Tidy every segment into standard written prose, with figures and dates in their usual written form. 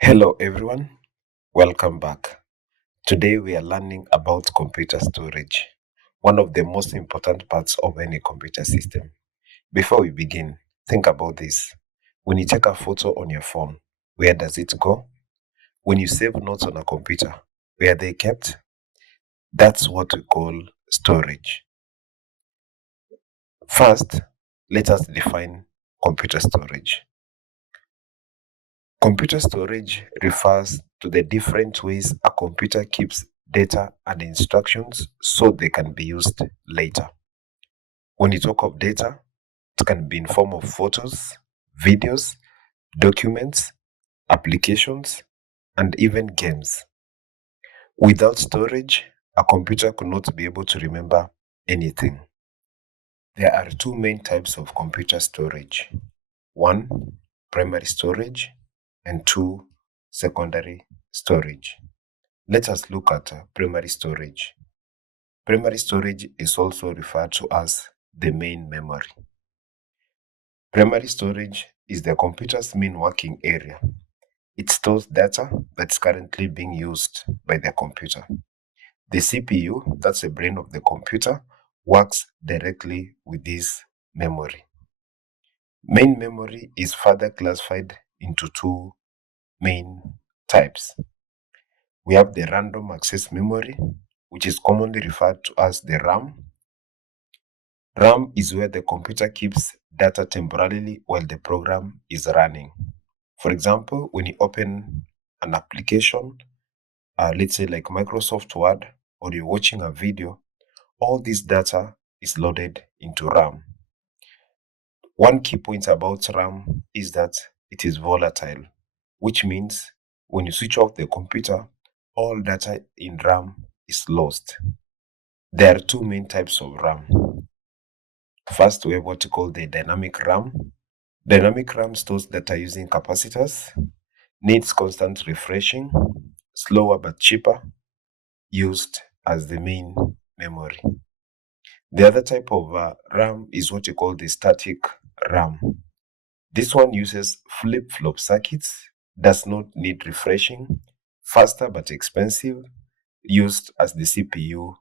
Hello everyone, welcome back. Today we are learning about computer storage, one of the most important parts of any computer system. Before we begin, think about this. When you take a photo on your phone, where does it go? When you save notes on a computer, where are they kept? That's what we call storage. First, let us define computer storage. Computer storage refers to the different ways a computer keeps data and instructions so they can be used later. When you talk of data, it can be in form of photos, videos, documents, applications, and even games. Without storage, a computer could not be able to remember anything. There are two main types of computer storage. One, primary storage, and two, secondary storage. Let us look at primary storage. Primary storage is also referred to as the main memory. Primary storage is the computer's main working area. It stores data that's currently being used by the computer. The CPU, that's the brain of the computer, works directly with this memory. Main memory is further classified into two main types. We have the random access memory, which is commonly referred to as the RAM. RAM is where the computer keeps data temporarily while the program is running. For example, when you open an application, let's say like Microsoft Word, or you're watching a video, all this data is loaded into RAM. One key point about RAM is that it is volatile, which means when you switch off the computer, all data in RAM is lost. There are two main types of RAM. First, we have what we call the dynamic RAM. Dynamic RAM stores data using capacitors, needs constant refreshing, slower but cheaper, used as the main memory. The other type of RAM is what you call the static RAM. This one uses flip-flop circuits, does not need refreshing, faster but expensive, used as the CPU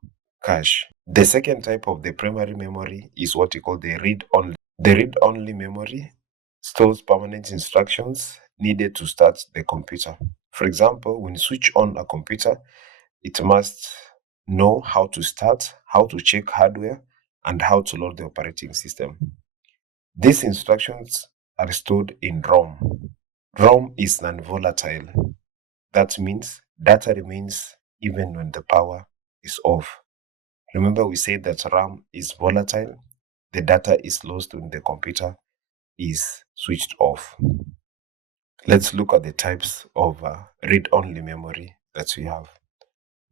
cache. The second type of the primary memory is what we call the read-only. The read-only memory stores permanent instructions needed to start the computer. For example, when you switch on a computer, it must know how to start, how to check hardware, and how to load the operating system. These instructions are stored in ROM. ROM is non-volatile. That means data remains even when the power is off. Remember, we said that RAM is volatile. The data is lost when the computer is switched off. Let's look at the types of read-only memory that we have.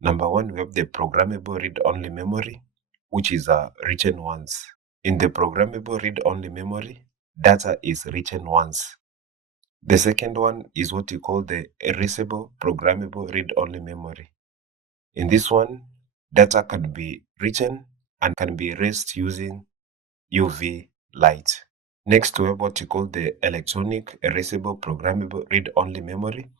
Number one, we have the programmable read-only memory, which is written once. In the programmable read-only memory, data is written once. The second one is what we call the erasable programmable read-only memory. In this one, data can be written and can be erased using UV light. Next, we have what we call the electronic erasable programmable read-only memory,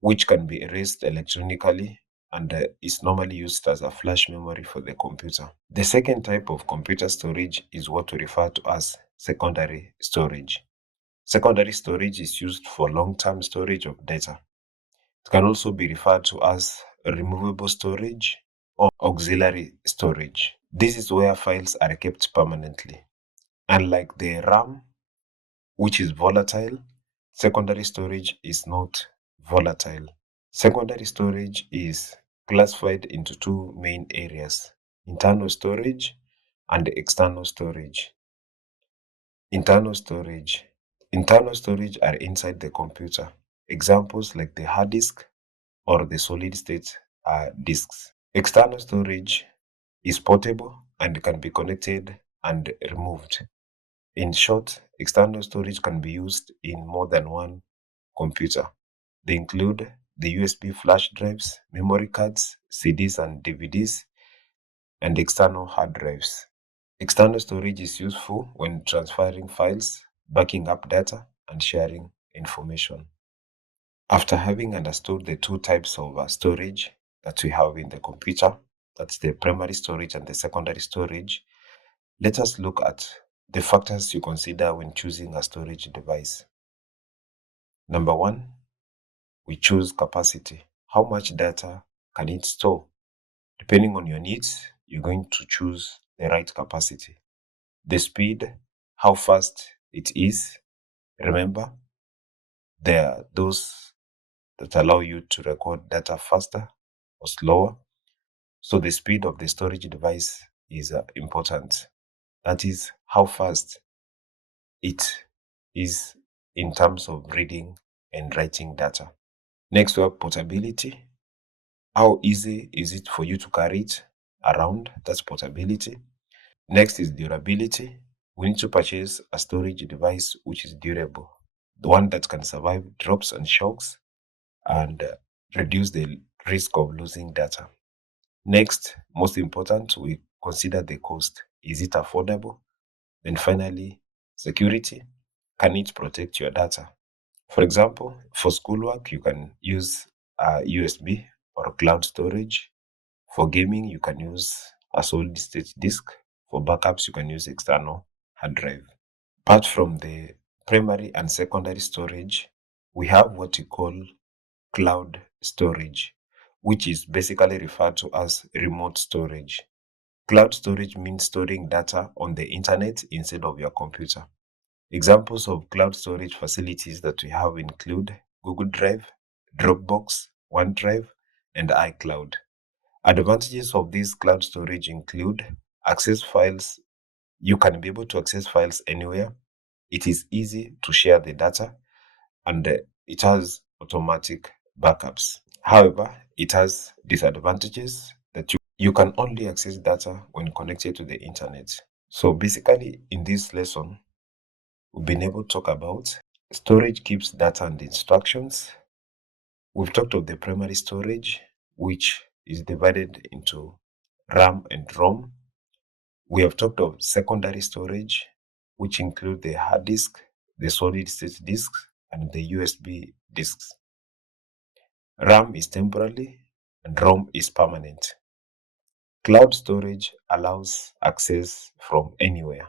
which can be erased electronically and is normally used as a flash memory for the computer. The second type of computer storage is what we refer to as secondary storage. Secondary storage is used for long-term storage of data. It can also be referred to as removable storage or auxiliary storage. This is where files are kept permanently. Unlike the RAM, which is volatile, secondary storage is not volatile. Secondary storage is classified into two main areas: internal storage and external storage. Internal storage. Internal storage are inside the computer. Examples like the hard disk or the solid state disks. External storage is portable and can be connected and removed. In short, external storage can be used in more than one computer. They include the USB flash drives, memory cards, CDs and DVDs, and external hard drives. External storage is useful when transferring files, backing up data, and sharing information. After having understood the two types of storage that we have in the computer, that's the primary storage and the secondary storage, let us look at the factors you consider when choosing a storage device. Number one, we choose capacity. How much data can it store? Depending on your needs, you're going to choose the right capacity. The speed, how fast it is. Remember, there are those that allow you to record data faster or slower. So the speed of the storage device is important. That is how fast it is in terms of reading and writing data. Next, we have portability. How easy is it for you to carry it around? That's portability. Next is durability. We need to purchase a storage device which is durable, the one that can survive drops and shocks and reduce the risk of losing data. Next, most important, we consider the cost. Is it affordable? Then finally, security. Can it protect your data? For example, for schoolwork, you can use a USB or cloud storage. For gaming, you can use a solid state disk. For backups, you can use external hard drive. Apart from the primary and secondary storage, we have what we call cloud storage, which is basically referred to as remote storage. Cloud storage means storing data on the internet instead of your computer. Examples of cloud storage facilities that we have include Google Drive, Dropbox, OneDrive, and iCloud. Advantages of this cloud storage include access files. You can be able to access files anywhere. It is easy to share the data, and it has automatic backups. However, it has disadvantages that you can only access data when connected to the internet. So basically, in this lesson, we've been able to talk about storage keeps data and instructions. We've talked of the primary storage, which is divided into RAM and ROM. We have talked of secondary storage, which include the hard disk, the solid state disks, and the USB disks. RAM is temporary and ROM is permanent. Cloud storage allows access from anywhere.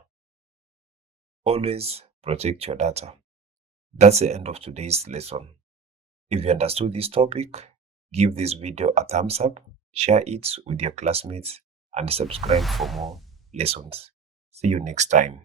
Always protect your data. That's the end of today's lesson. If you understood this topic, give this video a thumbs up, share it with your classmates, and subscribe for more lessons. See you next time.